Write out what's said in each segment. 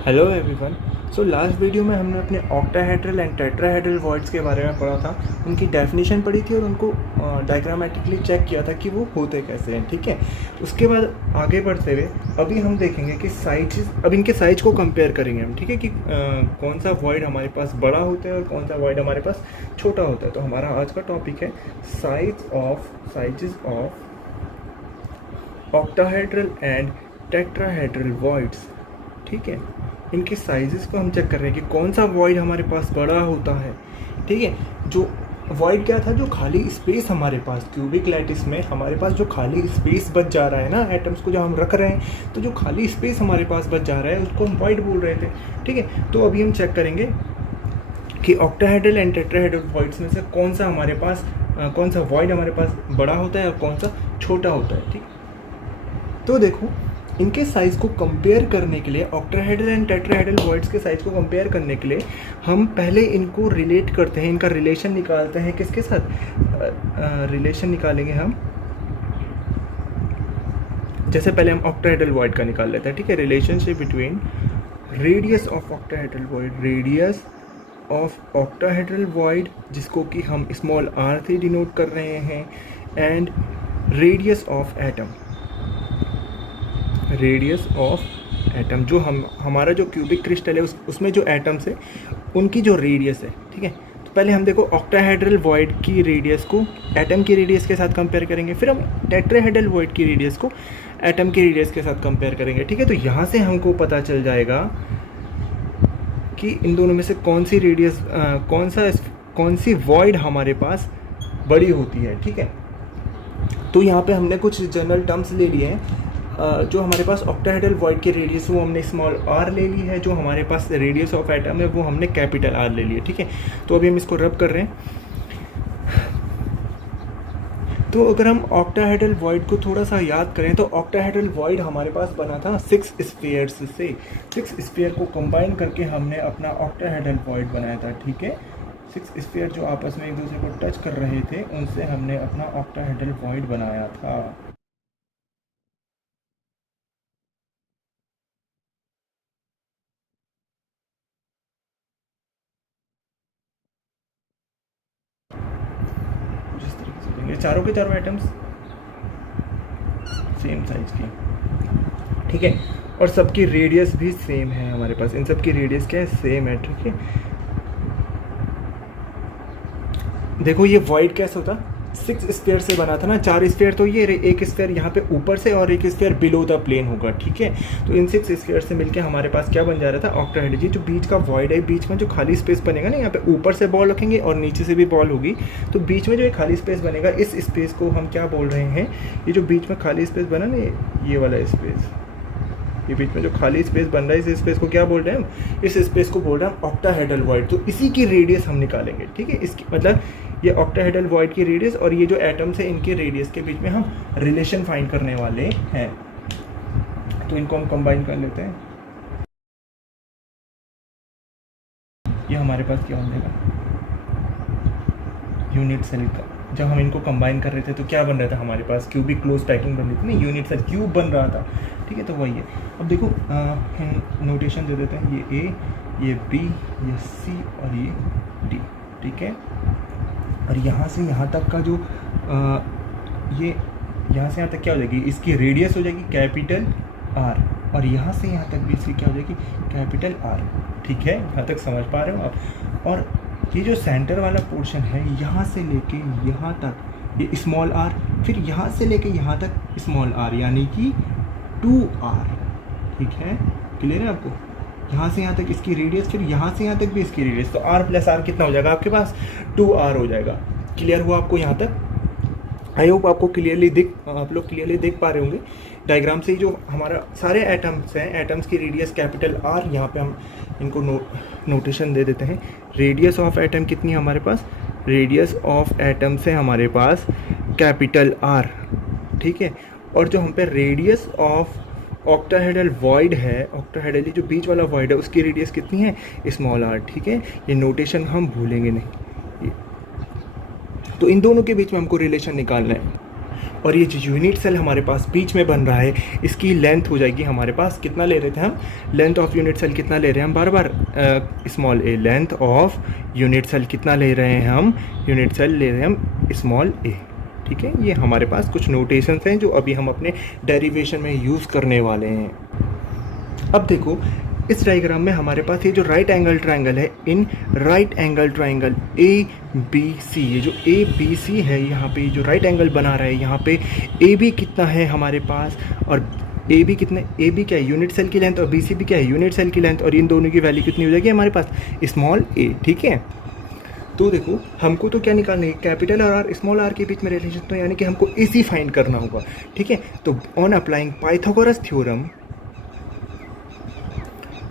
Hello everyone. So last video में हमने अपने ऑक्टाहेड्रल एंड टेट्राहेड्रल वॉइड्स के बारे में पढ़ा था। उनकी डेफिनेशन पढ़ी थी और उनको डायग्रामेटिकली चेक किया था कि वो होते कैसे हैं। ठीक है, उसके बाद आगे बढ़ते हुए अभी हम देखेंगे कि अब इनके साइज को कंपेयर करेंगे हम। ठीक है, कि कौन सा वॉइड हमारे पास बड़ा होता है और कौन सा वॉइड हमारे पास छोटा होता है। तो हमारा आज का टॉपिक है sizes of octahedral and tetrahedral voids. ठीक है, इनके साइजेस को हम चेक कर रहे हैं कि कौन सा वॉइड हमारे पास बड़ा होता है। ठीक है, जो वॉइड क्या था, जो खाली स्पेस हमारे पास क्यूबिक लैटिस में हमारे पास जो खाली स्पेस बच जा रहा है ना, एटम्स को जब हम रख रहे हैं तो जो खाली स्पेस हमारे पास बच जा रहा है उसको हम वॉइड बोल रहे थे। ठीक है, तो अभी हम चेक करेंगे कि ऑक्टाहेड्रल एंड टेट्राहेड्रल वॉइड्स में से कौन सा वॉइड हमारे पास बड़ा होता है और कौन सा छोटा होता है। ठीक, तो देखो इनके साइज़ को कंपेयर करने के लिए, ऑक्टाहेड्रल एंड टेट्राहेड्रल वॉइड्स के साइज़ को कंपेयर करने के लिए हम पहले इनको रिलेट करते हैं, इनका रिलेशन निकालते हैं। किसके साथ रिलेशन निकालेंगे हम? जैसे पहले हम ऑक्टाहेड्रल वॉइड का निकाल लेते हैं। ठीक है, relationship between radius of octahedral void, radius of octahedral void जिसको कि हम स्मॉल r से डिनोट कर रहे हैं, and radius of atom, radius of atom जो हमारा जो क्यूबिक क्रिस्टल है उसमें जो एटम्स है उनकी जो रेडियस है। ठीक है, तो पहले हम देखो ऑक्टाहेड्रल वॉइड की रेडियस को एटम की रेडियस के साथ कंपेयर करेंगे, फिर हम टेट्राहेड्रल वॉइड की रेडियस को एटम की रेडियस के साथ कंपेयर करेंगे। ठीक है, तो यहाँ से हमको पता चल जाएगा कि इन दोनों में से कौन सी रेडियस कौन सी वॉइड हमारे पास बड़ी होती है। ठीक है, तो यहाँ पे हमने कुछ जनरल टर्म्स ले लिए हैं। जो हमारे पास ऑक्टाहेड्रल वॉइड की रेडियस वो हमने स्मॉल r ले ली है, जो हमारे पास रेडियस ऑफ एटम है वो हमने कैपिटल R ले लिया। ठीक है, तो अभी हम इसको रब कर रहे हैं। तो अगर हम ऑक्टाहेड्रल वॉइड को थोड़ा सा याद करें तो ऑक्टाहेड्रल वॉइड हमारे पास बना था 6 स्फीयर्स से। 6 स्फीयर को कंबाइन करके हमने अपना ऑक्टाहेड्रल वॉइड बनाया था। ठीक है, 6 स्फीयर जो आपस में एक दूसरे को टच कर रहे थे उनसे हमने अपना ऑक्टाहेड्रल वॉइड बनाया था। जिस तरीके से देंगे चारों के चारों आइटम्स सेम साइज की। ठीक है, और सबकी रेडियस भी सेम है हमारे पास, इन सब की रेडियस क्या है, सेम है। ठीक है, देखो ये वॉइड कैसे होता, 6 स्फीयर से बना था ना, 4 स्फीयर तो ये एक स्फीयर यहाँ पे ऊपर से और एक स्फीयर बिलो द प्लेन होगा। ठीक है, तो इन 6 स्फीयर से मिलके हमारे पास क्या बन जा रहा था, ऑक्टाहेड्रल। जो बीच का वॉइड है, बीच में जो खाली स्पेस बनेगा ना, यहाँ पे ऊपर से बॉल रखेंगे और नीचे से भी बॉल होगी, तो बीच में जो एक खाली स्पेस बनेगा इस स्पेस को हम क्या बोल रहे हैं, ये जो बीच में खाली स्पेस बना ना, ये वाला स्पेस, ये बीच में जो खाली स्पेस बन रहा है इस स्पेस को क्या बोल रहे हैं हम, इस स्पेस को बोल रहे हैं ऑक्टाहेड्रल वॉइड। तो इसी की रेडियस हम निकालेंगे। ठीक है, इसकी मतलब ये ऑक्टाहेड्रल वॉइड की रेडियस और ये जो एटम्स है इनके रेडियस के बीच में हम रिलेशन फाइंड करने वाले हैं। तो इनको हम कंबाइन कर लेते हैं। ये हमारे पास क्या हो जाएगा, यूनिट सेल का। जब हम इनको कंबाइन कर रहे थे तो क्या बन रहा था हमारे पास, क्यूबिक क्लोज पैकिंग बन रही थी ना, यूनिट सेल क्यूब बन रहा था। ठीक है, तो वही है। अब देखो नोटेशन दे देते हैं, ये ए, ये बी, ये सी और ये डी। ठीक है, और यहाँ से यहाँ तक का जो ये यहाँ से यहाँ तक क्या हो जाएगी, इसकी रेडियस हो जाएगी कैपिटल आर, और यहाँ से यहाँ तक भी इसकी क्या हो जाएगी, कैपिटल आर। ठीक है, यहाँ तक समझ पा रहे हो आप? और ये जो सेंटर वाला पोर्शन है, यहाँ से लेके यहाँ तक ये स्मॉल आर, फिर यहाँ से लेके यहाँ तक स्मॉल आर, यानी कि 2r। ठीक है, क्लियर है आपको? यहाँ से यहाँ तक इसकी रेडियस, फिर यहाँ से यहाँ तक भी इसकी रेडियस, तो r प्लस r कितना हो जाएगा आपके पास, 2r हो जाएगा। क्लियर हुआ आपको यहाँ तक? आई होप आपको आप लोग क्लियरली देख पा रहे होंगे डायग्राम से ही। जो हमारा सारे एटम्स हैं, एटम्स की रेडियस कैपिटल R, यहाँ पे हम इनको नोटेशन दे देते हैं। रेडियस ऑफ एटम कितनी है हमारे पास, रेडियस ऑफ एटम से हमारे पास कैपिटल R। ठीक है, और जो हम पे रेडियस ऑफ ऑक्टाहेड्रल वॉइड है, ऑक्टाहेड्रल जो बीच वाला वॉइड है उसकी रेडियस कितनी है, स्मॉल r। ठीक है, ये नोटेशन हम भूलेंगे नहीं। तो इन दोनों के बीच में हमको रिलेशन निकालना है। और ये जो यूनिट सेल हमारे पास बीच में बन रहा है इसकी लेंथ हो जाएगी हमारे पास, कितना ले रहे थे हम, लेंथ ऑफ यूनिट सेल कितना ले रहे हैं हम, बार बार small A, length of unit cell कितना ले रहे हैं हम, यूनिट सेल ले रहे हैं हम स्मॉल ए। ठीक है, ये हमारे पास कुछ नोटेशंस हैं जो अभी हम अपने डेरिवेशन में यूज़ करने वाले हैं। अब देखो इस डायग्राम में हमारे पास ये जो राइट एंगल ट्रायंगल है, in right angle triangle A B C, ये जो ए बी सी है यहाँ पे जो राइट एंगल बना रहा है, यहाँ पे ए बी कितना है हमारे पास, और ए बी कितने, ए बी क्या है यूनिट सेल की लेंथ, और बी सी भी क्या है यूनिट सेल की लेंथ, और इन दोनों की वैल्यू कितनी हो जाएगी हमारे पास, स्मॉल ए। ठीक है, तो देखो हमको तो क्या निकालना है, कैपिटल आर स्मॉल आर के बीच में रिलेशन, तो यानी कि हमको ए सी फाइंड करना होगा। ठीक है, तो on applying Pythagoras theorem,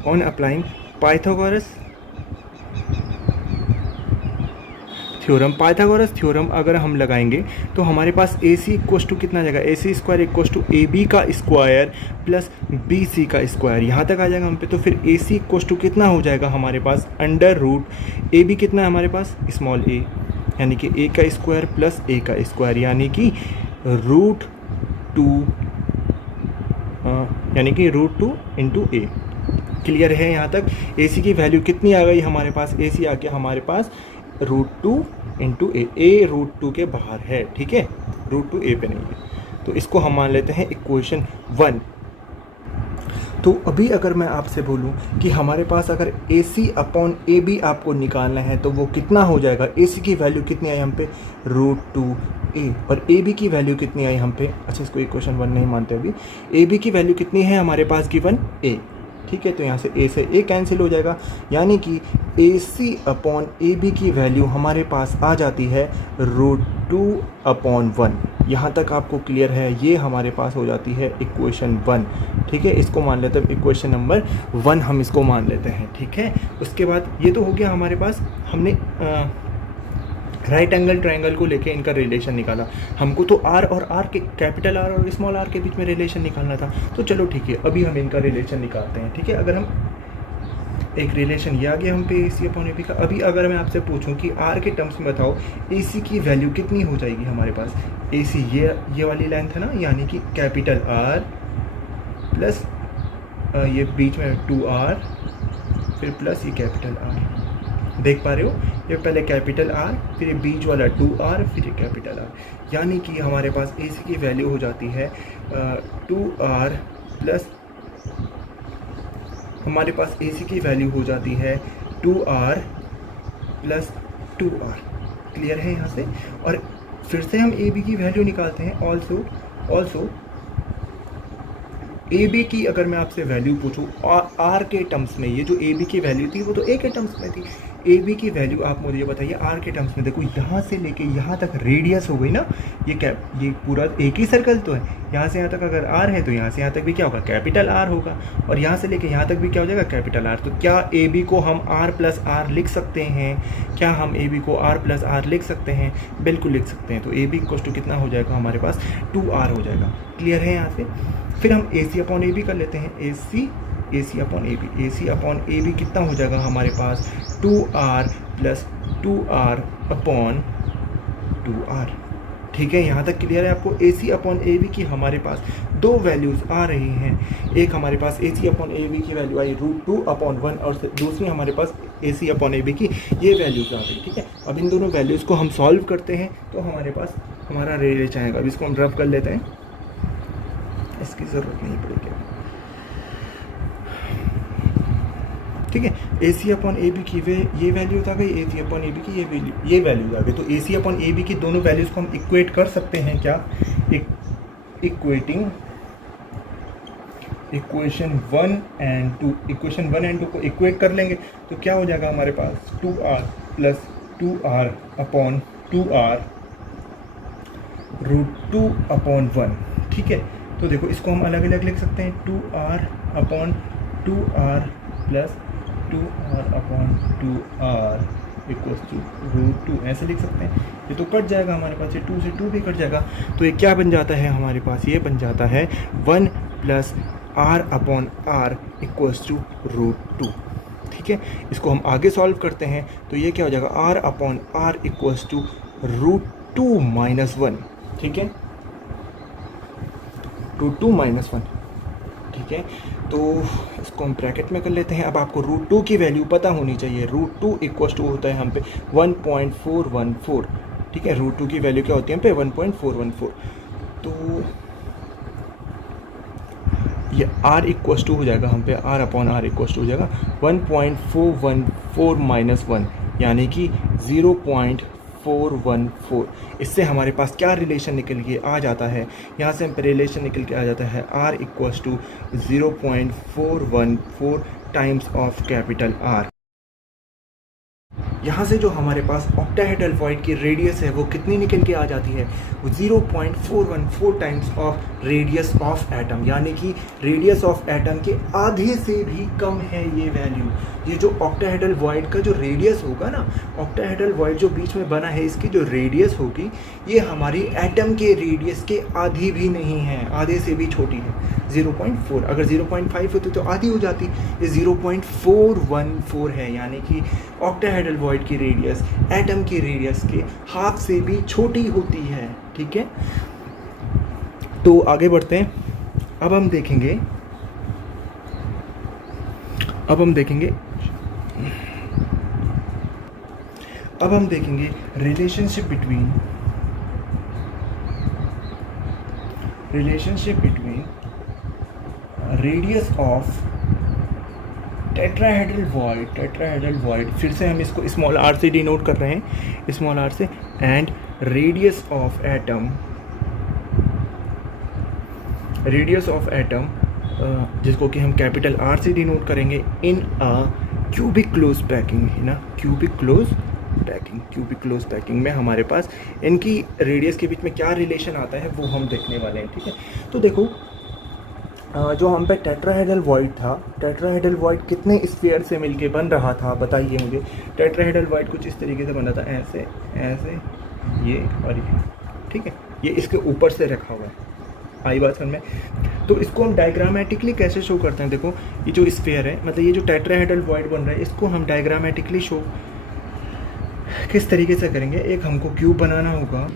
on applying Pythagoras theorem अगर हम लगाएंगे तो हमारे पास ए सी इक्वस टू कितना आ जाएगा, A C square equals to A B का स्क्वायर प्लस बी सी का स्क्वायर, यहाँ तक आ जाएगा हम पे। तो फिर ए सी इक्वस टू कितना हो जाएगा हमारे पास, अंडर रूट ए बी कितना है हमारे पास, स्मॉल ए, यानी कि ए का स्क्वायर प्लस ए का स्क्वायर, यानी कि रूट टू इंटू ए। क्लियर है यहाँ तक, ए सी की वैल्यू कितनी आ गई हमारे पास, ए सी आके हमारे पास √2 इंटू ए √2 के बाहर है। ठीक है, √2 ए पे नहीं है, तो इसको हम मान लेते हैं इक्वेशन 1। तो अभी अगर मैं आपसे बोलूं कि हमारे पास अगर ए सी अपॉन ए बी आपको निकालना है तो वो कितना हो जाएगा, ए सी की वैल्यू कितनी आई हम पे, √2 ए, और ए बी की वैल्यू कितनी आई हम पे, अच्छा इसको इक्वेशन 1 नहीं मानते अभी, ए बी की वैल्यू कितनी है हमारे पास गिवन ए। ठीक है, तो यहाँ से ए से ए कैंसिल हो जाएगा, यानी कि ए सी अपॉन ए बी की वैल्यू हमारे पास आ जाती है √2/1। यहाँ तक आपको क्लियर है, ये हमारे पास हो जाती है इक्वेशन 1। ठीक है, इसको मान लेते हैं इक्वेशन नंबर 1, हम इसको मान लेते हैं। ठीक है, उसके बाद ये तो हो गया हमारे पास, हमने राइट एंगल ट्रायंगल को लेके इनका रिलेशन निकाला। हमको तो आर और आर के, कैपिटल आर और स्मॉल आर के बीच में रिलेशन निकालना था। तो चलो ठीक है, अभी हम इनका रिलेशन निकालते हैं। ठीक है, अगर हम एक रिलेशन ये आ गया हम पे ए सी अपॉन ए बी का। अभी अगर मैं आपसे पूछूं कि आर के टर्म्स में बताओ ए सी की वैल्यू कितनी हो जाएगी हमारे पास, ए सी ये वाली लेंथ है ना, यानी कि कैपिटल आर प्लस ये बीच में 2r, फिर प्लस ये कैपिटल आर, देख पा रहे हो, ये पहले कैपिटल आर, फिर ये बीच वाला 2r, फिर ये कैपिटल आर, यानी कि हमारे पास ए सी की वैल्यू हो जाती है 2r प्लस, हमारे पास ए सी की वैल्यू हो जाती है 2r प्लस 2r। क्लियर है यहाँ से, और फिर से हम ए बी की वैल्यू निकालते हैं। ऑल्सो ए बी की अगर मैं आपसे वैल्यू पूछूं आर के टर्म्स में, ये जो ए बी की वैल्यू थी वो तो ए के टर्म्स में थी, ए बी की वैल्यू आप मुझे बताइए आर के टर्म्स में। देखो यहाँ से लेके यहाँ तक रेडियस हो गई ना, ये पूरा एक ही सर्कल तो है, यहाँ से यहाँ तक अगर आर है तो यहाँ से यहाँ तक भी क्या होगा, कैपिटल आर होगा, और यहाँ से लेके यहाँ तक भी क्या हो जाएगा, कैपिटल आर। तो क्या ए बी को हम आर प्लस आर लिख सकते हैं, क्या हम ए बी को आर प्लस आर लिख सकते हैं, बिल्कुल लिख सकते हैं। तो ए बी इक्वल टू कितना हो जाएगा हमारे पास, 2r हो जाएगा। क्लियर है यहाँ से, फिर हम ए सी अपॉन ए बी कर लेते हैं, A C upon A B, A C upon A B कितना हो जाएगा हमारे पास, 2r plus 2r upon 2r। ठीक है, यहाँ तक क्लियर है आपको। ए सी अपॉन ए बी की हमारे पास दो वैल्यूज़ आ रही हैं, एक हमारे पास ए सी अपॉन ए बी की वैल्यू आई √2/1, और दूसरी हमारे पास ए सी अपॉन ए बी की ये वैल्यूज़ आ गई। ठीक है, अब इन दोनों वैल्यूज़ को हम सॉल्व करते हैं तो हमारे पास हमारा रिलेशन आएगा। अब इसको हम ड्रॉप कर लेते हैं, इसकी ज़रूरत नहीं पड़ेगी। ठीक है, ए सी अपॉन ए बी की ये वैल्यूज आ गई, ए सी अपॉन ए बी की ये वैल्यूज आ गई। तो ए सी अपॉन ए बी की दोनों वैल्यूज़ को हम इक्वेट कर सकते हैं क्या, इक्वेटिंग इक्वेशन 1 एंड 2 को इक्वेट कर लेंगे तो क्या हो जाएगा हमारे पास, 2r plus 2r upon 2r √2/1। ठीक है, तो देखो इसको हम अलग अलग लिख सकते हैं, 2r upon 2r plus 2r upon 2r equals to √2, ऐसे लिख सकते हैं। ये तो कट जाएगा हमारे पास, ये 2 से 2 भी कट जाएगा, तो ये क्या बन जाता है हमारे पास, ये बन जाता है 1 plus r upon r equals to √2। ठीक है, इसको हम आगे सॉल्व करते हैं तो ये क्या हो जाएगा, r upon r equals to √2 - 1। ठीक है, √2 - 1, ठीक है। तो इसको हम ब्रैकेट में कर लेते हैं। अब आपको √2 की वैल्यू पता होनी चाहिए। √2 = होता है हम पे 1.414, ठीक है। √2 की वैल्यू क्या होती है हम पे 1.414। तो ये R = हो जाएगा हम पे R/R = हो जाएगा 1.414 - 1, यानी कि 0.414। इससे हमारे पास क्या रिलेशन निकल के आ जाता है, यहाँ से हम पे रिलेशन निकल के आ जाता है R = 0.414 times of capital R। यहाँ से जो हमारे पास ऑक्टाहेड्रल वॉइड की रेडियस है वो कितनी निकल के आ जाती है, वो 0.414 times of radius of atom, यानी कि रेडियस ऑफ एटम के आधे से भी कम है ये वैल्यू। ये जो ऑक्टाहेड्रल वॉइड का जो रेडियस होगा ना, ऑक्टाहेड्रल वॉइड जो बीच में बना है इसकी जो रेडियस होगी ये हमारी एटम के रेडियस के आधी भी नहीं है, आधे से भी छोटी है 0.4। अगर 0.5 होती तो आधी हो जाती, ये 0.414 है, यानी कि ऑक्टाहेड्रल वॉइड की रेडियस एटम की रेडियस के हाफ से भी छोटी होती है, ठीक है। तो आगे बढ़ते हैं। अब हम देखेंगे relationship between radius of tetrahedral void. फिर से हम इसको स्मॉल r से डिनोट कर रहे हैं, स्मॉल r से, एंड रेडियस ऑफ एटम जिसको कि हम कैपिटल R से डिनोट करेंगे इन अ क्यूबिक क्लोज पैकिंग में हमारे पास इनकी रेडियस के बीच में क्या रिलेशन आता है वो हम देखने वाले हैं, ठीक है। तो देखो जो हम पे टेट्राहेड्रल वॉइड था, टेट्राहेड्रल वॉइड कितने स्फीयर से मिलके बन रहा था बताइए मुझे। टेट्राहेड्रल वॉइड कुछ इस तरीके से बन रहा था, ऐसे ये और ये, ठीक है। ये इसके ऊपर से रखा हुआ है, आई बात समझ में। तो इसको हम डायग्रामेटिकली कैसे शो करते हैं, देखो ये जो स्फीयर है, मतलब ये जो टेट्राहेड्रल वॉइड बन रहा है, इसको हम डायग्रामेटिकली शो किस तरीके से करेंगे। एक हमको क्यूब बनाना होगा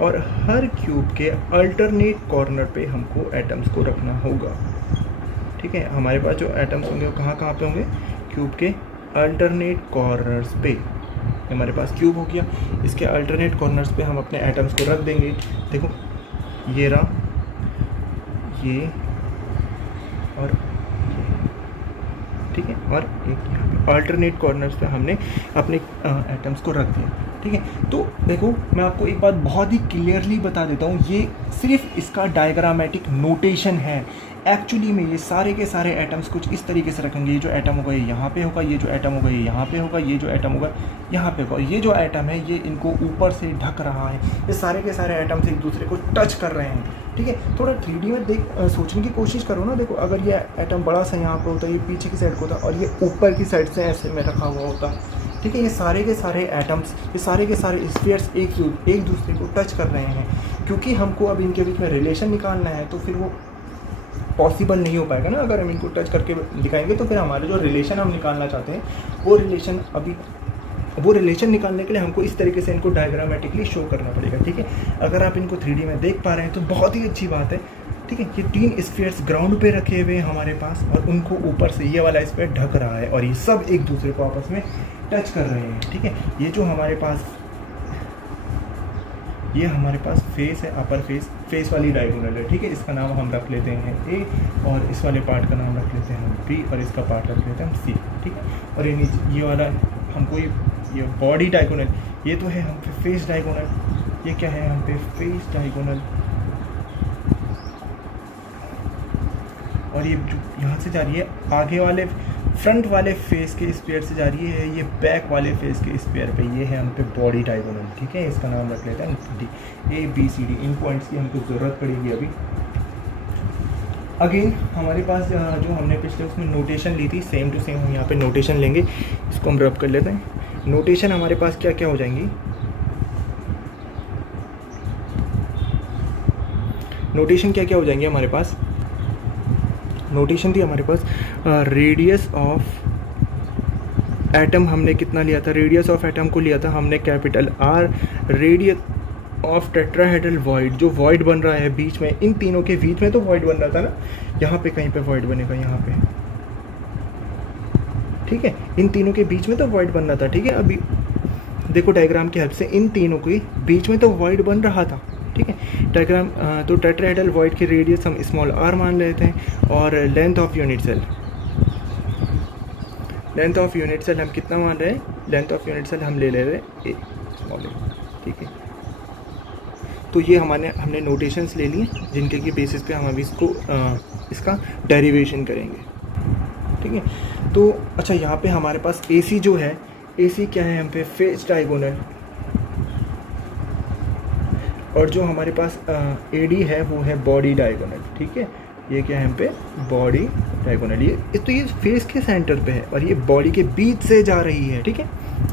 और हर क्यूब के अल्टरनेट कॉर्नर पे हमको एटम्स को रखना होगा, ठीक है। हमारे पास जो एटम्स होंगे वो कहाँ पे होंगे, क्यूब के अल्टरनेट कॉर्नर्स पे। हमारे पास क्यूब हो गया, इसके अल्टरनेट कॉर्नर्स पे हम अपने एटम्स को रख देंगे। देखो ये रहा, ये और ये, ठीक है। और एक यहाँ पे अल्टरनेट कॉर्नर्स पे हमने अपने एटम्स को रख दिया, ठीक है। तो देखो मैं आपको एक बात बहुत ही क्लियरली बता देता हूँ, ये सिर्फ इसका डायग्रामेटिक नोटेशन है। एक्चुअली में ये सारे के सारे एटम्स कुछ इस तरीके से रखेंगे। ये जो एटम होगा ये यहाँ पे होगा, ये जो एटम होगा ये यहाँ पे होगा, ये जो एटम होगा यहाँ पे होगा। ये जो एटम है ये इनको ऊपर से ढक रहा है, ये सारे के सारे एटम्स एक दूसरे को टच कर रहे हैं, ठीक है। थोड़ा 3D में सोचने की कोशिश करो ना। देखो अगर ये एटम बड़ा सा यहाँ पर होता, ये पीछे की साइड को होता और ये ऊपर की साइड से ऐसे में रखा हुआ होता, ठीक है। ये सारे के सारे एटम्स, ये सारे के सारे स्फीयर्स एक दूसरे को टच कर रहे हैं। क्योंकि हमको अब इनके बीच में रिलेशन निकालना है तो फिर वो पॉसिबल नहीं हो पाएगा ना। अगर हम इनको टच करके दिखाएंगे तो फिर हमारे जो रिलेशन हम निकालना चाहते हैं वो रिलेशन निकालने के लिए हमको इस तरीके से इनको डायग्रामेटिकली शो करना पड़ेगा, ठीक है। अगर आप इनको 3D में देख पा रहे हैं तो बहुत ही अच्छी बात है, ठीक है। ये 3 स्फीयर्स ग्राउंड पे रखे हुए हैं हमारे पास और उनको ऊपर से ये वाला स्फीयर ढक रहा है और ये सब एक दूसरे को आपस में टच कर रहे हैं, ठीक है। ये जो हमारे पास फेस है, अपर फेस वाली डायगोनल है, ठीक है। इसका नाम हम रख लेते हैं ए और इस वाले पार्ट का नाम रख लेते हैं हम बी और इसका पार्ट रख लेते हैं हम सी, ठीक है। और ये वाला हमको ये बॉडी डायगोनल, ये तो है हम पे फेस डायगोनल, ये क्या है हम पे फेस डायगोनल। और ये जो यहाँ से जा रही है आगे वाले फ्रंट वाले फेस के स्पेयर से जा रही है, ये बैक वाले फेस के स्पेयर पे, ये है हम पे बॉडी डायगोनल, ठीक है। इसका नाम रख लेते हैं D, A B C D. इन पॉइंट्स की हमको ज़रूरत पड़ेगी अभी। अगेन हमारे पास जो हमने पिछले उसमें नोटेशन ली थी, सेम टू सेम हम यहाँ पे नोटेशन लेंगे। इसको हम रब कर लेते हैं। नोटेशन हमारे पास क्या क्या हो जाएंगी, नोटेशन क्या क्या हो जाएंगे हमारे पास। नोटेशन थी हमारे पास रेडियस ऑफ एटम हमने कितना लिया था, रेडियस ऑफ एटम को लिया था हमने capital R। Of tetrahedral void, जो वॉइड बन रहा है बीच में, इन तीनों के बीच में तो वॉइड बन रहा था ना, यहाँ पे कहीं पे वॉइड बनेगा, यहाँ पे, ठीक है, इन तीनों के बीच में तो वॉइड बन रहा था, ठीक है। अभी देखो डायग्राम की हेल्प से इन तीनों के बीच में तो वॉइड बन रहा था, ठीक है। डायग्राम तो टेट्राहेड्रल वॉइड की रेडियस हम स्मॉल r मान लेते हैं, और length of unit cell, length of unit cell हम कितना मान रहे हैं, लेंथ ऑफ यूनिट सेल हम ले ले रहे हैं स्मॉल a, ठीक है। तो ये हमने नोटेशंस ले लिए जिनके की बेसिस पे हम अभी इसका डेरिवेशन करेंगे, ठीक है। तो अच्छा, यहाँ पे हमारे पास AC जो है, AC क्या है, हम पे फेस डायगोनल, और जो हमारे पास AD है वो है बॉडी डायगोनल, ठीक है। ये क्या है हम पे बॉडी डायगोनल, ये फेस के सेंटर पे है और ये बॉडी के बीच से जा रही है, ठीक है।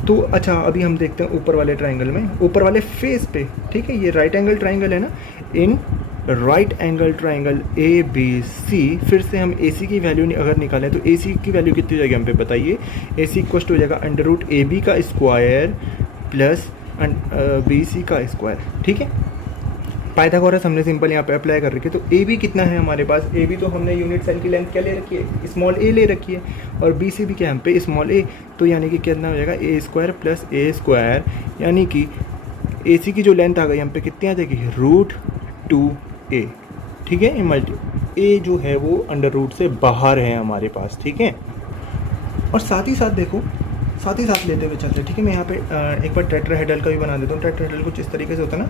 तो अच्छा, अभी हम देखते हैं ऊपर वाले ट्राइंगल में, ऊपर वाले फेस पे, ठीक है। ये राइट एंगल ट्राइंगल है ना, इन राइट एंगल ट्राइंगल ABC, फिर से हम AC की वैल्यू अगर निकालें तो AC की वैल्यू कितनी हो जाएगी हम पे बताइए। AC इक्वल हो जाएगा √AB का स्क्वायर प्लस BC का स्क्वायर, ठीक है। पाइथागोरस हमने सिंपल यहाँ पे अप्लाई कर रखी है। तो AB कितना है हमारे पास, AB तो हमने यूनिट सेल की लेंथ क्या ले रखी है, स्मॉल a ले रखी है, और BC भी क्या है हम पे स्मॉल a, तो यानी कि कितना हो जाएगा A² प्लस A², यानी कि AC की जो लेंथ आ गई हम पे कितनी आ जाएगी √2a, ठीक है। A जो है वो √रूट से बाहर है हमारे पास, ठीक है। और साथ ही साथ देखो, साथ ही साथ लेते हुए चलते हैं, ठीक है। मैं यहाँ पे एक बार टेट्राहेड्रल का भी बना देता हूँ। टेट्राहेड्रल कुछ इस तरीके से होता है ना,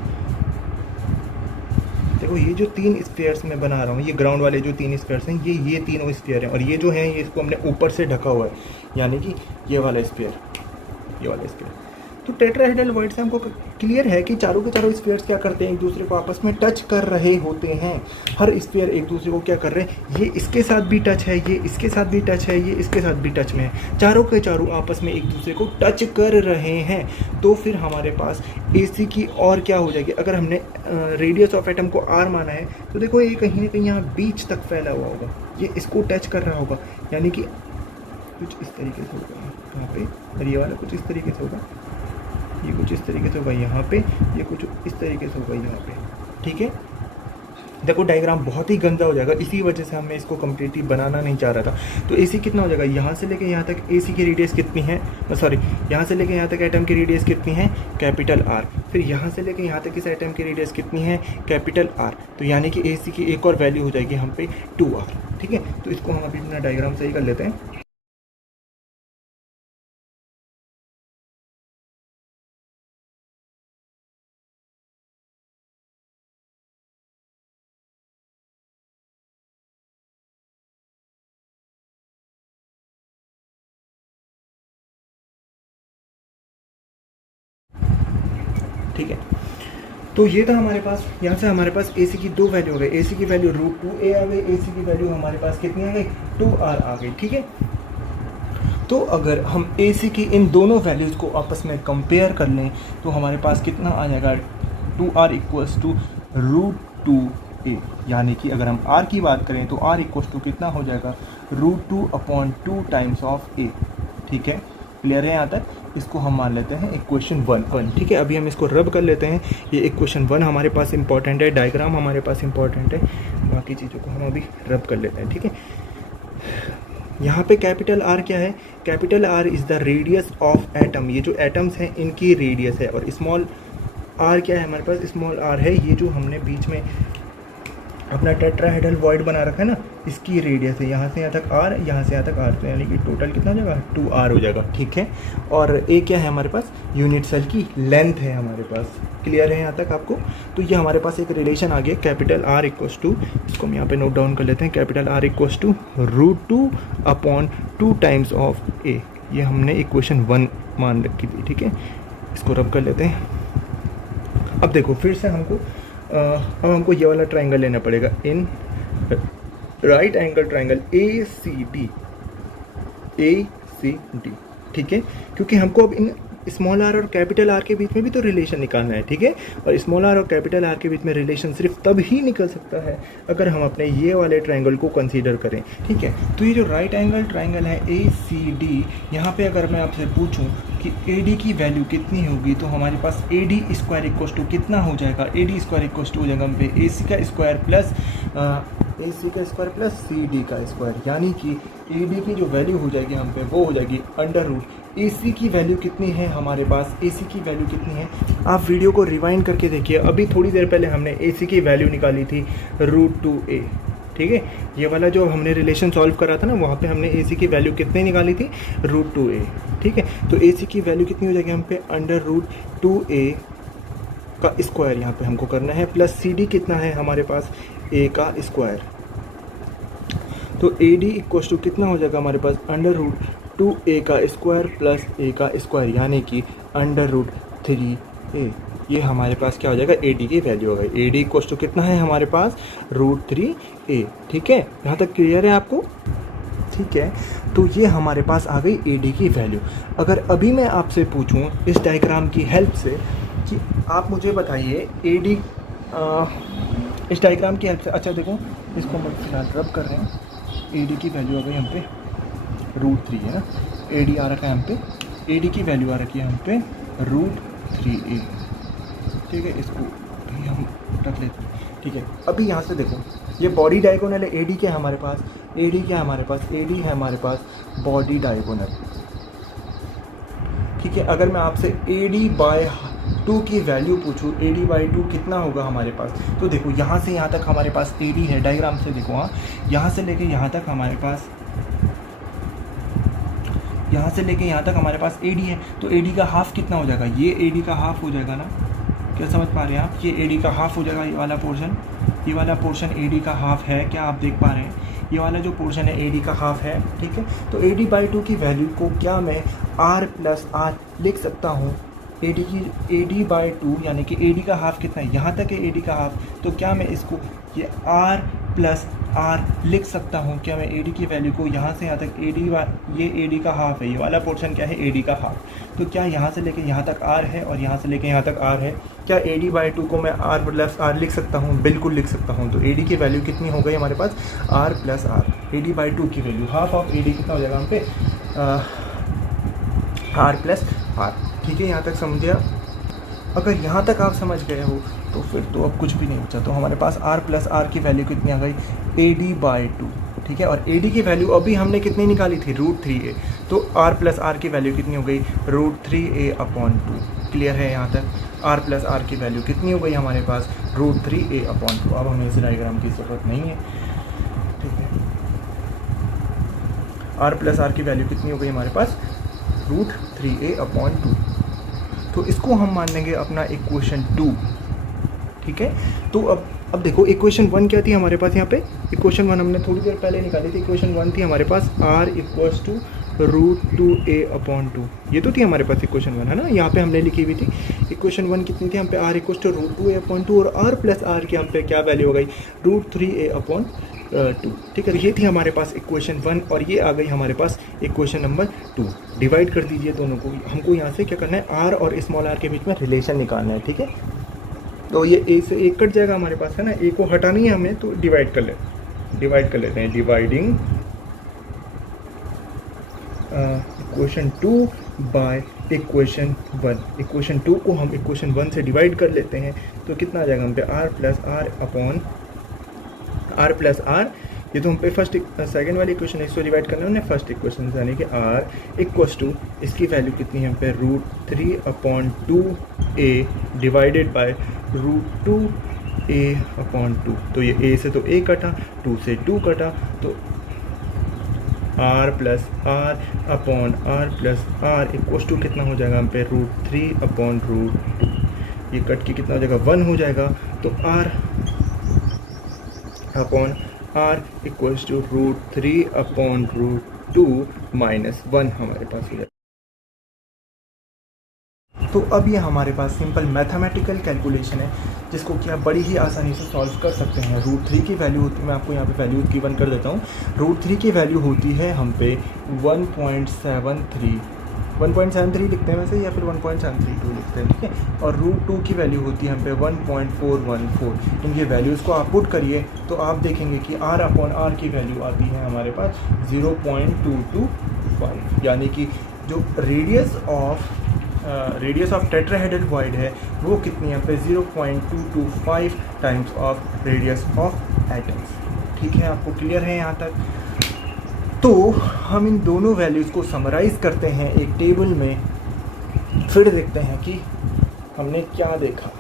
देखो ये जो 3 स्फीयर्स मैं बना रहा हूँ, ये ग्राउंड वाले जो 3 स्फीयर्स हैं, ये तीनों स्फीयर हैं, और ये जो है ये इसको हमने ऊपर से ढका हुआ है, यानी कि ये वाला स्फीयर, ये वाला स्फीयर। तो टेट्राहेड्रल वॉइड से हमको क्लियर है कि चारों के चारों स्फीयर्स क्या करते हैं, एक दूसरे को आपस में टच कर रहे होते हैं। हर स्फीयर एक दूसरे को क्या कर रहे हैं, ये इसके साथ भी टच है, ये इसके साथ भी टच है, ये इसके साथ भी टच में है, चारों के चारों आपस में एक दूसरे को टच कर रहे हैं। तो फिर हमारे पास AC की और क्या हो जाएगी, अगर हमने रेडियस ऑफ एटम को R माना है, तो देखो ये कहीं ना कहीं यहाँ बीच तक फैला हुआ होगा, ये इसको टच कर रहा होगा, यानी कि कुछ इस तरीके से होगा यहाँ पे, और ये वाला कुछ इस तरीके से होगा, ये कुछ इस तरीके से होगा यहाँ पे, ये कुछ इस तरीके से होगा यहाँ पे, ठीक है। देखो डायग्राम बहुत ही गंदा हो जाएगा, इसी वजह से हमें इसको कम्प्लीटली बनाना नहीं चाह रहा था। तो AC कितना हो जाएगा, यहाँ से लेके यहाँ तक AC की रेडियस कितनी है, सॉरी यहाँ से लेके यहाँ तक एटम की रेडियस कितनी है, कैपिटल R। फिर यहाँ से लेके यहाँ तक इस एटम की रेडियस कितनी है, कैपिटल R। तो यानी कि AC की एक और वैल्यू हो जाएगी हम पे 2R, ठीक है। तो इसको हम अभी अपना डायग्राम सही कर लेते हैं। ठीक है, तो ये था हमारे पास, यहाँ से हमारे पास AC की 2 वैल्यू हो गई, AC की वैल्यू √2a आ गई, AC की वैल्यू हमारे पास कितनी आ गई 2R आ गई, ठीक है। तो अगर हम AC की इन दोनों वैल्यूज़ को आपस में कंपेयर कर लें तो हमारे पास कितना आ जाएगा 2R इक्वल्स टू √2a, यानी कि अगर हम R की बात करें तो R इक्वल्स टू कितना हो जाएगा √2/2 टाइम्स ऑफ a, ठीक है। क्लियर है यहाँ तक, इसको हम मान लेते हैं इक्वेशन 1, ठीक है। अभी हम इसको रब कर लेते हैं, ये इक्वेशन 1 हमारे पास इंपॉर्टेंट है, डायग्राम हमारे पास इंपॉर्टेंट है, बाकी चीज़ों को हम अभी रब कर लेते हैं, ठीक है। यहाँ पे कैपिटल R क्या है, capital R is the radius of atom, ये जो एटम्स हैं इनकी रेडियस है, और स्मॉल r क्या है हमारे पास, स्मॉल r है ये जो हमने बीच में अपना टेट्राहेड्रल वॉइड बना रखा है ना, इसकी रेडियस है, यहाँ से यहाँ तक r, यहाँ से यहाँ तक r, तो यानी कि टोटल कितना हो जाएगा 2r हो जाएगा, ठीक है। और a क्या है हमारे पास, यूनिट सेल की लेंथ है हमारे पास। क्लियर है यहाँ तक आपको। तो ये हमारे पास एक रिलेशन आ गया, कैपिटल R इक्वल्स टू, इसको हम यहाँ पे नोट डाउन कर लेते हैं, capital R equals to √2/2 times of a, ये हमने इक्वेशन 1 मान रखी थी, ठीक है। इसको रब कर लेते हैं। अब देखो फिर से हमको अब हमको ये वाला ट्राइंगल लेना पड़ेगा, इन राइट एंगल ट्राइंगल ACD, ठीक है, क्योंकि हमको अब इन स्मॉल आर और कैपिटल आर के बीच में भी तो रिलेशन निकालना है, ठीक है। और स्मॉल आर और कैपिटल आर के बीच में रिलेशन सिर्फ तब ही निकल सकता है अगर हम अपने ये वाले ट्रायंगल को कंसीडर करें, ठीक है। तो ये जो राइट एंगल ट्रायंगल है ACD, यहाँ पे अगर मैं आपसे पूछूं कि AD की वैल्यू कितनी होगी तो हमारे पास AD स्क्वायर इक्वस टू कितना हो जाएगा, AD स्क्वायर इक्वस टू हो जाएगा हम पे AC का स्क्वायर प्लस CD का स्क्वायर, यानी कि AD की जो वैल्यू हो जाएगी हम पे वो हो जाएगी अंडर रूट AC की वैल्यू कितनी है हमारे पास, AC की वैल्यू कितनी है, आप वीडियो को रिवाइंड करके देखिए। अभी थोड़ी देर पहले हमने AC की वैल्यू निकाली थी √2a, ठीक है। ये वाला जो हमने रिलेशन सॉल्व करा था ना, वहाँ पे हमने AC की वैल्यू कितनी निकाली थी, √2a, ठीक है। तो AC की वैल्यू कितनी हो जाएगी हम पे अंडर√2a का स्क्वायर यहाँ पे हमको करना है, प्लस CD कितना है हमारे पास, A का स्क्वायर। तो AD इक्वस टू कितना हो जाएगा हमारे पास अंडर√2a का स्क्वायर प्लस A का स्क्वायर, यानी कि अंडर√3a। ये हमारे पास क्या हो जाएगा, AD की वैल्यू होगा। AD इक्वस टू कितना है हमारे पास, √3a, ठीक है। यहाँ तक क्लियर है आपको, ठीक है। तो ये हमारे पास आ गई AD की वैल्यू। अगर अभी मैं आपसे पूछूं इस डायग्राम की हेल्प से कि आप मुझे बताइए AD इस डायग्राम की हेल्प से, अच्छा देखो इसको हम फिलहाल रब कर रहे हैं, AD की वैल्यू आ गई हम पे √3 है ना, AD आ रखा है हम पे, AD की वैल्यू आ रखी है हम पे √3a, ठीक है। इसको भी हम रख लेते हैं, ठीक है। अभी यहाँ से देखो ये बॉडी डायगोनल है, AD क्या है हमारे पास, AD क्या है हमारे पास, AD है हमारे पास बॉडी डायगोनल, ठीक है। अगर मैं आपसे AD/2 की वैल्यू पूछूं, AD/2 कितना होगा हमारे पास, तो देखो यहाँ से यहाँ तक हमारे पास AD है, डायग्राम से देखो, हाँ यहाँ से लेके यहाँ तक हमारे पास, यहाँ से लेके यहाँ तक हमारे पास AD है। तो AD का हाफ कितना हो जाएगा, ये AD का हाफ हो जाएगा ना, क्या समझ पा रहे हैं आप, ये AD का हाफ हो जाएगा, ये वाला पोर्शन AD का हाफ है, क्या आप देख पा रहे हैं, ये वाला जो पोर्शन है AD का हाफ है, ठीक है। तो AD/2 की वैल्यू को क्या मैं R+R लिख सकता हूँ, AD/2 यानी कि AD का हाफ कितना है, यहाँ तक है AD का हाफ, तो क्या मैं इसको ये R+R लिख सकता हूँ, क्या मैं AD की वैल्यू को यहाँ से यहाँ तक ये AD का हाफ है, ये वाला पोर्शन क्या है AD का हाफ, तो क्या यहाँ से लेके यहाँ तक R है और यहाँ से लेके यहाँ तक R है, क्या AD/2 को मैं R+R लिख सकता हूँ, बिल्कुल लिख सकता हूँ। तो AD की वैल्यू कितनी हो गई हमारे पास, R+R, AD/2 की वैल्यू हाफ ऑफ AD कितना हो जाएगा हम पे, R+R, ठीक है। यहाँ तक समझिए आप, अगर यहाँ तक आप समझ गए हो तो फिर तो अब कुछ भी नहीं बचा। तो हमारे पास R+R की वैल्यू कितनी आ गई, AD/2, ठीक है। और AD की वैल्यू अभी हमने कितनी निकाली थी, √3a, तो R+R की वैल्यू कितनी हो गई, √3a/2, क्लियर है यहाँ तक। R+R की वैल्यू कितनी हो गई हमारे पास, √3a/2। अब हमें इस डायग्राम की ज़रूरत नहीं है, ठीक है। R+R की वैल्यू कितनी हो गई हमारे पास, √3a/2। तो इसको हम मान लेंगे अपना इक्वेशन 2, ठीक है। तो अब देखो इक्वेशन 1 क्या थी हमारे पास, यहाँ पे इक्वेशन 1 हमने थोड़ी देर पहले निकाली थी। इक्वेशन 1 थी हमारे पास R = √2a/2, ये तो थी हमारे पास इक्वेशन 1, है ना, यहाँ पे हमने लिखी हुई थी। इक्वेशन 1 कितनी थी हम पे, R = √2a/2 और R+R की हम पे क्या वैल्यू हो गई, √3a/2, ठीक है। ये थी हमारे पास इक्वेशन 1 और ये आ गई हमारे पास इक्वेशन नंबर 2। डिवाइड कर दीजिए दोनों को, हमको यहाँ से क्या करना है, R और स्मॉल r के बीच में रिलेशन निकालना है, ठीक है। तो ये A से 1 कट जाएगा हमारे पास, है ना, A को हटानी है हमें, तो डिवाइड कर लेते हैं, dividing equation 2 by equation 1। Equation 2 को हम इक्वेशन 1 से डिवाइड कर लेते हैं, तो कितना आ जाएगा हम पे, R+R, ये तो हम पे फर्स्ट सेकंड वाली इक्वेशन है, इसको डिवाइड करना है हमने फर्स्ट इक्वेशन से, यानी कि R = इसकी वैल्यू कितनी है हम पे, √3/2a डिवाइडेड बाय √2a/2। तो ये A से तो A कटा, 2 से 2 कटा, तो R+R/R = कितना हो जाएगा हम पे, √3/2। ये कट के कितना हो जाएगा, 1 हो जाएगा। तो R = √3/2 - 1 हमारे पास हो जाएगा। तो अब ये हमारे पास सिंपल मैथमेटिकल कैलकुलेशन है, जिसको कि आप बड़ी ही आसानी से सॉल्व कर सकते हैं। √3 की वैल्यू होती है, मैं आपको यहाँ पे वैल्यू गिवन कर देता हूँ। √3 की वैल्यू होती है हम पे 1.73 1.73 लिखते हैं वैसे, या फिर 1.732 लिखते हैं, ठीक है। और √2 की वैल्यू होती है हम पे 1.414। इनके वैल्यूज़ को आप पुट करिए तो आप देखेंगे कि R/R की वैल्यू आती है हमारे पास 0.225, यानी कि जो रेडियस ऑफ टेट्राहेड्रल वॉइड है वो कितनी है पे 0.225 times of radius of atoms. ठीक है, आपको क्लियर है यहाँ तक? तो हम इन दोनों वैल्यूज़ को समराइज़ करते हैं एक टेबल में, फिर देखते हैं कि हमने क्या देखा।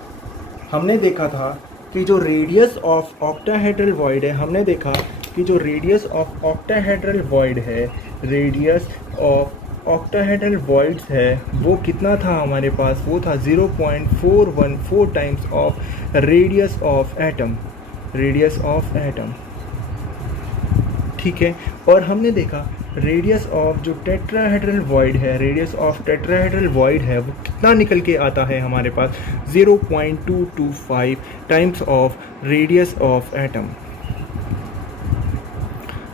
हमने देखा था कि जो रेडियस ऑफ ऑक्टाहेड्रल वॉइड है, हमने देखा कि जो रेडियस ऑफ ऑक्टाहेड्रल वॉइड है, रेडियस ऑफ ऑक्टाहेड्रल वॉइड्स है वो कितना था हमारे पास, वो था 0.414 times of radius of atom, radius of atom. ठीक है, और हमने देखा रेडियस ऑफ जो टेट्राहेड्रल वॉइड है, रेडियस ऑफ टेट्राहेड्रल वॉइड है वो कितना निकल के आता है हमारे पास 0.225 times of radius of atom.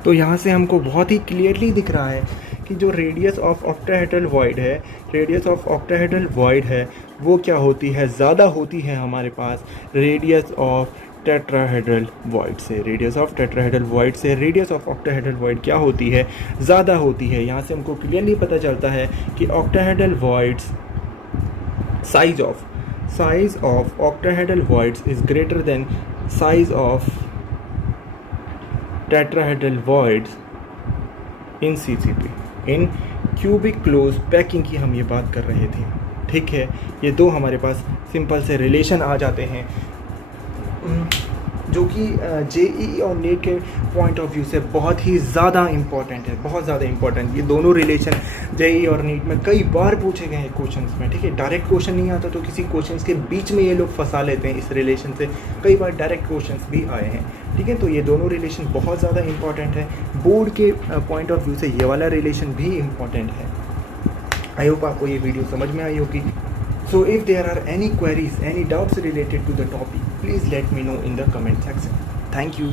तो यहाँ से हमको बहुत ही क्लियरली दिख रहा है कि जो रेडियस ऑफ ऑक्टाहेड्रल वॉइड है, रेडियस ऑफ ऑक्टाहेड्रल वॉइड है वो क्या होती है, ज़्यादा होती है हमारे पास रेडियस ऑफ टेट्राहेड्रल वॉइड से। रेडियस ऑफ टेट्राहेड्रल वॉइड से रेडियस ऑफ ऑक्टाहेड्रल वॉइड क्या होती है, ज़्यादा होती है। यहाँ से हमको क्लियरली पता चलता है कि octahedral voids size of octahedral voids is greater than size of tetrahedral voids in CCP, in cubic close packing की हम ये बात कर रहे थे। ठीक है, ये दो हमारे पास सिंपल से रिलेशन आ जाते हैं जो कि JEE और नीट के पॉइंट ऑफ व्यू से बहुत ही ज़्यादा इम्पॉर्टेंट है, बहुत ज़्यादा इम्पॉर्टेंट। ये दोनों रिलेशन JEE और नीट में कई बार पूछे गए हैं क्वेश्चंस में। ठीक है, डायरेक्ट क्वेश्चन नहीं आता तो किसी क्वेश्चंस के बीच में ये लोग फंसा लेते हैं इस रिलेशन से, कई बार डायरेक्ट क्वेश्चंस भी आए हैं। ठीक है, तो ये दोनों रिलेशन बहुत ज़्यादा इम्पॉर्टेंट है। बोर्ड के पॉइंट ऑफ व्यू से ये वाला रिलेशन भी इम्पॉर्टेंट है। आई होप आपको ये वीडियो समझ में आई होगी। So if there are any queries, any doubts related to the topic, please let me know in the comment section. Thank you.